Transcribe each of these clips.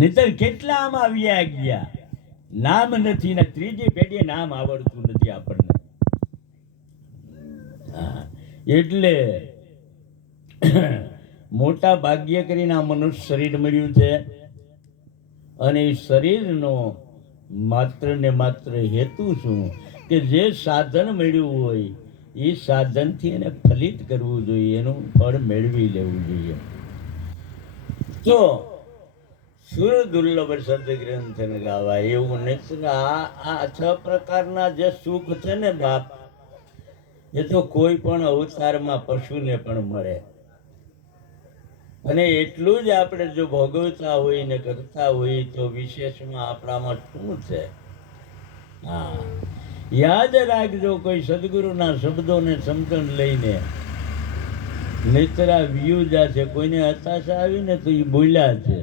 નહીતર કેટલા આમ આવ્યા ગયા, નામ નથી ને ત્રીજી પેઢીએ નામ આવડતું નથી આપણને. એટલે મોટા ભાગ્ય કરીને આ મનુષ્ય શરીર મળ્યું છે, અને એ શરીરનો માત્ર ને માત્ર હેતુ શું કે જે સાધન મળ્યું હોય એ સાધનથી એને ફલિત કરવું જોઈએ, એનું ફળ મેળવી લેવું જોઈએ. તો સુર દુર્લભ સદગ્રંથ ગાવા એવું નથી. આ 6 પ્રકારના જે સુખ છે ને બાપ, એ તો કોઈ પણ અવતારમાં પશુને પણ મળે. અને એટલું જ આપણે જો ભોગવતા હોય ને કરતા હોય તો વિશેષમાં આપણામાં શું છે? હા, યાદ રાખજો, કોઈ સદગુરુના શબ્દોને સમજણ લઈને નેતરા વ્યુજા છે. કોઈને હતાશા આવી ને તો એ બોલ્યા છે.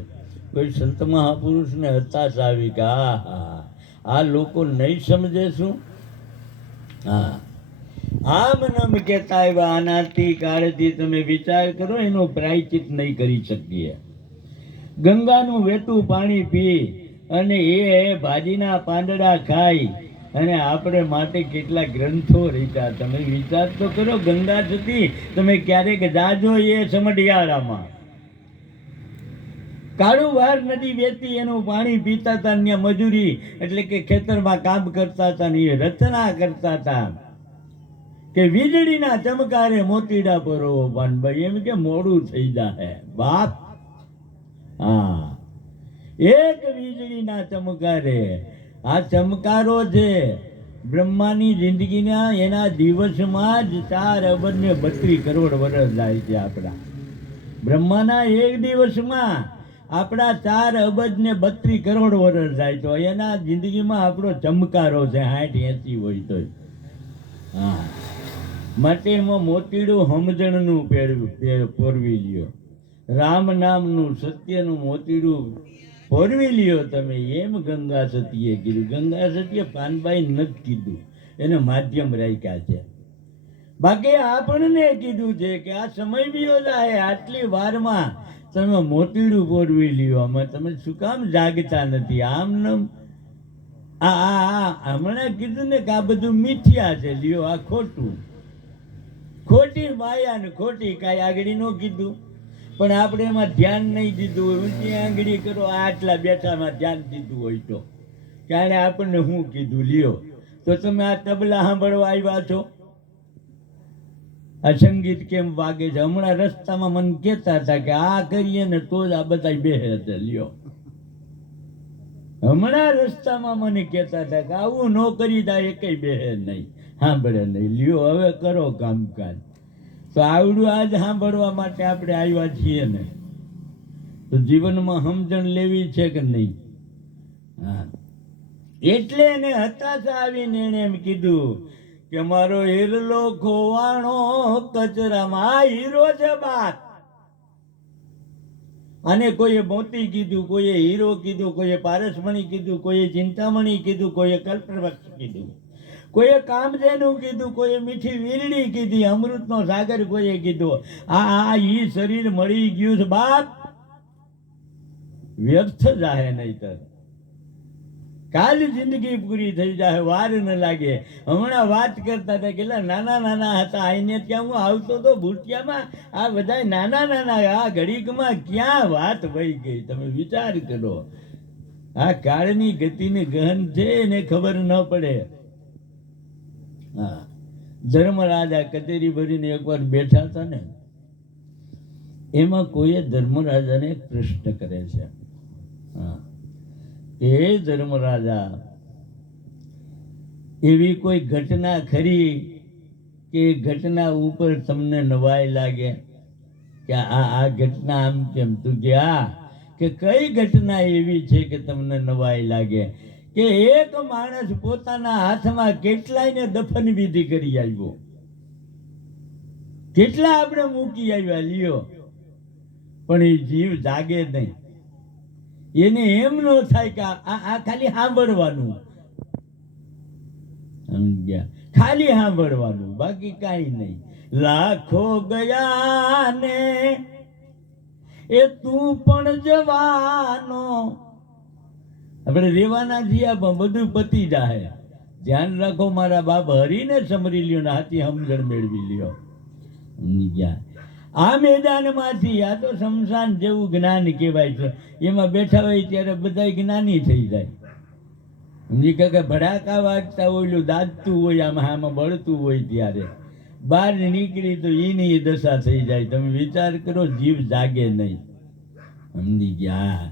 કોઈ સંત મહાપુરુષને હતાશા આવી કે આ લોકો નહીં સમજે શું? હા, આમ નમ કહેતા આવ્યા, આનાથી કાળથી તમે વિચાર કરો, એનો પ્રાયચિત નહીં કરી શકીએ. ગંગાનું વેતું પાણી પી અને એ ભાજીના પાંદડા ખાઈ અને આપણે માટે કેટલા ગ્રંથો રીતા. તમે વિચાર તો કરો, ગંગા જતી તમે ક્યારેક જાજો એ સમઢિયાળામાં, કાળુવાર નદી વેતી એનું પાણી પીતા હતા, ત્યાં મજૂરી એટલે કે ખેતરમાં કામ કરતા હતા ને એ રચના કરતા હતા કે વીજળીના ચમકારે મોતીડા પરોવો પાનભાઈ, એમ કે મોડું થઈ જાય બાપ. હા, એક વીજળીના ચમકારે, આ ચમકારો છે બ્રહ્માની જિંદગીના, એના દિવસમાં જ 4 અબજ ને 32 કરોડ વર્ષ જાય છે. આપણા બ્રહ્માના એક દિવસમાં આપણા 4 અબજ ને 32 કરોડ વર્ષ જાય, તો એના જિંદગીમાં આપણો ચમકારો છે 60-80 હોય તો. હા, માટે એમાં મોતીડું સમજણનું પોરવી લ્યો, રામ નામનું સત્યનું મોતીડું પોરવી લ્યો તમે. એમ ગંગા સતીએ કીધું. ગંગા સતીએ પાનબાઈ નથી કીધું, એને માધ્યમ રાખ્યા છે. બાકી આપણને કીધું છે કે આ સમય બીયો જાય, આટલી વારમાં તમે મોતીડું પોરવી લ્યો. આમાં તમે શું કામ જાગતા નથી? આમ નમ હમણાં કીધું ને કે આ બધું મિથ્યા છે, લ્યો આ ખોટું, ખોટી માયા ને ખોટી કાંઈ આગળ ન કીધું, પણ આપણે એમાં ધ્યાન નહીં દીધું હોય. ઊંચી આંગળી કરો, આટલા બેઠામાં ધ્યાન દીધું હોય તો ક્યારે આપણને શું કીધું? લ્યો, તો તમે આ તબલા સાંભળવા આવ્યા છો, આ સંગીત કેમ વાગે છે? હમણાં રસ્તામાં મને કહેતા હતા કે આ કરીએ ને તો જ આ બધા બેસે છે. લ્યો, હમણાં રસ્તામાં મને કહેતા હતા કે આવું ન કરી દા, એકેય બેસે નહીં, સાંભળે નહીં. લ્યો, હવે કરો કામકાજ. તો આવડું આજ સાંભળવા માટે આપણે આવ્યા છીએ ને, તો જીવનમાં સમજણ લેવી છે કે નહીં? હા, એટલે એને હતાશા આવીને એને એમ કીધું કે મારો હીરલો ખોવાણો કચરામાં. આ હીરો છે બાપ. અને કોઈએ મોતી કીધું, કોઈએ હીરો કીધું, કોઈએ પારસમણી કીધું, કોઈએ ચિંતામણી કીધું, કોઈએ કલ્પવૃક્ષ કીધું, કોઈએ કામધેનુ કીધું, કોઈએ મીઠી વીરડી કીધી, અમૃતનો સાગર કોઈએ કીધો. આ ઈ શરીર મળી ગયું છે બાપ, વ્યર્થ જાહે નહીતર. કાલ જિંદગી પૂરી થઈ જાય, વાર ન લાગે. હમણાં વાત કરતા હતા કેટલા નાના નાના હતા, આઈને ત્યાં હું આવતો તો ભૂટિયામાં, આ બધા નાના નાના, આ ઘડીકમાં ક્યાં વાત વહી ગઈ? તમે વિચાર કરો. આ કાળની ગતિને ગહન છે, એને ખબર ન પડે. હા, ધર્મરાજા કચેરી ભરીને એકવાર બેઠા હતા ને, એમાં કોઈએ ધર્મરાજાને એક પ્રશ્ન કરે છે. હા, હે ધર્મરાજા, એવી કોઈ ઘટના ખરી કે ઘટના ઉપર તમને નવાઈ લાગે કે આ ઘટના આમ કેમ? તું કે કે કઈ ઘટના એવી છે કે તમને નવાઈ લાગે? કે એક માણસ પોતાના હાથમાં કેટલાયને દફન વિધિ કરી આવ્યો, કેટલા આપણે મૂકી આવ્યા. લ્યો, પણ એ જીવ જાગે નહીં. એને એમ ન થાય કે આ ખાલી સાંભળવાનું, સમજ્યા? ખાલી સાંભળવાનું, બાકી કાંઈ નહીં. લાખો ગયા ને એ તું પણ જવાનો, આપણે રેવાના જીયા પણ બધું પતી જાય. ધ્યાન રાખો મારા બાપ, હરીને સમરી લ્યો ને હાથી સમજણ મેળવી લ્યો. સમજી ગયા? આ મેદાનમાંથી, આ તો શમશાન જેવું જ્ઞાન કહેવાય છે. એમાં બેઠા હોય ત્યારે બધા જ્ઞાની થઈ જાય. સમજી કે ભડાકા વાગતા હોય, ઓલું દાદતું હોય, આમાં બળતું હોય, ત્યારે બહાર નીકળી તો એની દશા થઈ જાય. તમે વિચાર કરો, જીવ જાગે નહીં. સમજી ગયા?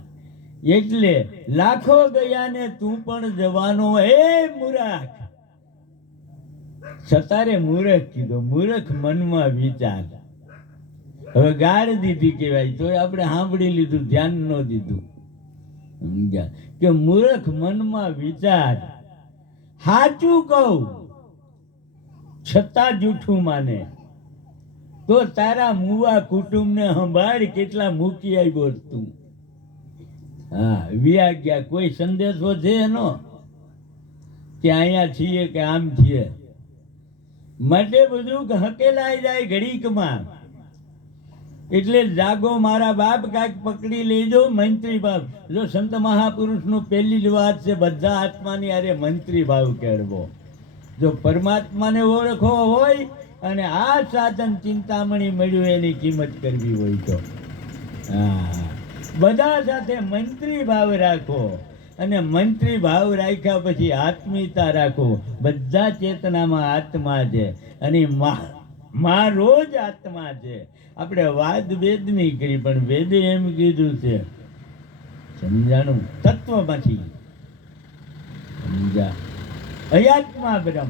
એટલે લાખો ગયા ને તું પણ જવાનો હે મૂરખ. સતારે મૂરખ કીધો. મૂરખ મનમાં વિચાર. હવે ગાળ દીધી કહેવાય તો આપણે સાંભળી લીધું, ધ્યાન ન દીધું. સમજ્યા? કે મૂર્ખ મનમાં વિચાર. સાચું કહું છતાં જૂઠું માને તો તારા મુવા કુટુંબને સંભાળ કેટલા મૂકી આવ્યો તું. હા, વ્યા ગયા. કોઈ સંદેશો છે એનો કે અહીંયા છીએ કે આમ છીએ? માટે બધું હકેલાઈ જાય ઘડીકમાં. એટલે જાગો મારા બાપ, કાંઈક પકડી લેજો. મંત્રી ભાવ, જો સંત મહાપુરુષનું પહેલી જ વાત છે, બધા આત્માની અરે મંત્રી ભાવ કેળવો. જો પરમાત્માને ઓળખવો હોય અને આ સાધન ચિંતામણી મળ્યું એની કિંમત કરવી હોય તો હા, બધા સાથે મંત્રી ભાવ રાખો. અને મંત્રી ભાવ રાખ્યા પછી આત્મીયતા રાખો. બધા ચેતનામાં આત્મા છે અને મારો જ આત્મા છે. આપણે વાદ વેદ નહીં કરી, પણ વેદે એમ કીધું છે, સમજાણું? તત્વમાંથી સમજા. અયાત્મા બ્રહ્મ.